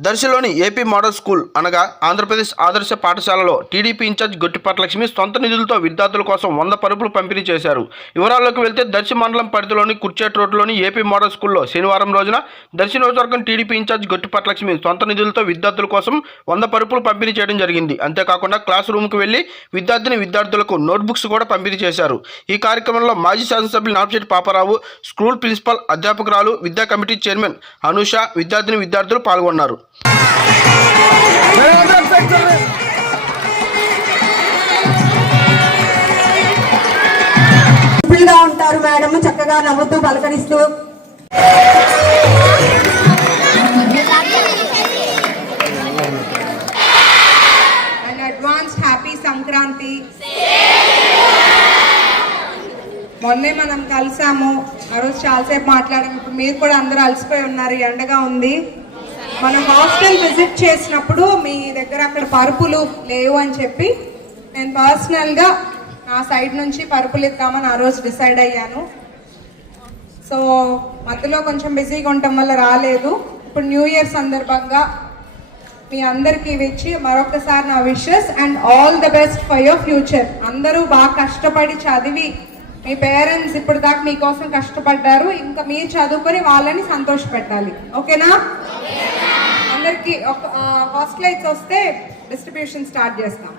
దర్శిలోని AP model school అనగా ఆంధ్రప్రదేశ్ ఆదర్శ పాఠశాలలో టీడీపీ ఇన్ఛార్జ్ గొట్టిపాటి లక్ష్మి సొంత నిధులతో విద్యార్థుల కోసం వంద పరుపులు పంపిణీ చేశారు. వివరాల్లోకి వెళ్తే దర్శి మండలం పరిధిలోని కుర్చేట్ రోడ్లోని ఏపీ మోడల్ స్కూల్లో శనివారం రోజున దర్శి నియోజకవర్గం టీడీపీ ఇన్ఛార్జ్ గొట్టిపాటి లక్ష్మి సొంత నిధులతో విద్యార్థుల కోసం వంద పరుపులు పంపిణీ చేయడం జరిగింది. అంతేకాకుండా క్లాస్ రూమ్కి వెళ్ళి విద్యార్థిని విద్యార్థులకు నోట్బుక్స్ కూడా పంపిణీ చేశారు. ఈ కార్యక్రమంలో మాజీ శాసనసభ్యులు నాపిశెట్టి పాపారావు స్కూల్ ప్రిన్సిపల్ అధ్యాపకురాలు విద్యా కమిటీ చైర్మన్ అనూష విద్యార్థిని విద్యార్థులు పాల్గొన్నారు. ఉంటారు మేడం చక్కగా నవ్వుతూ పలకరిస్తూ. అండ్ హ్యాపీ సంక్రాంతి మొన్నే మనం కలిసాము ఆ రోజు చాలాసేపు మాట్లాడాము ఇప్పుడు మీరు కూడా అందరూ అలసిపోయి ఉన్నారు ఈ ఎండగా ఉంది. మనం హాస్టల్ విజిట్ చేసినప్పుడు మీ దగ్గర అక్కడ పరుపులు లేవు అని చెప్పి నేను పర్సనల్గా నా సైడ్ నుంచి పరుపులు ఇద్దామని ఆ రోజు డిసైడ్ అయ్యాను. సో మధ్యలో కొంచెం బిజీగా ఉండటం వల్ల రాలేదు. ఇప్పుడు న్యూ ఇయర్ సందర్భంగా మీ అందరికీ ఇవి ఇచ్చి మరొకసారి నా wishes and all the best for your future అందరూ బాగా కష్టపడి చదివి మీ పేరెంట్స్ ఇప్పుడు దాకా మీకోసం కష్టపడ్డారు. ఇంకా మీరు చదువుకొని వాళ్ళని సంతోషపెట్టాలి. ఓకేనా అందరికి ఒక హాస్టలైట్స్ వస్తే డిస్ట్రిబ్యూషన్ స్టార్ట్ చేస్తాం.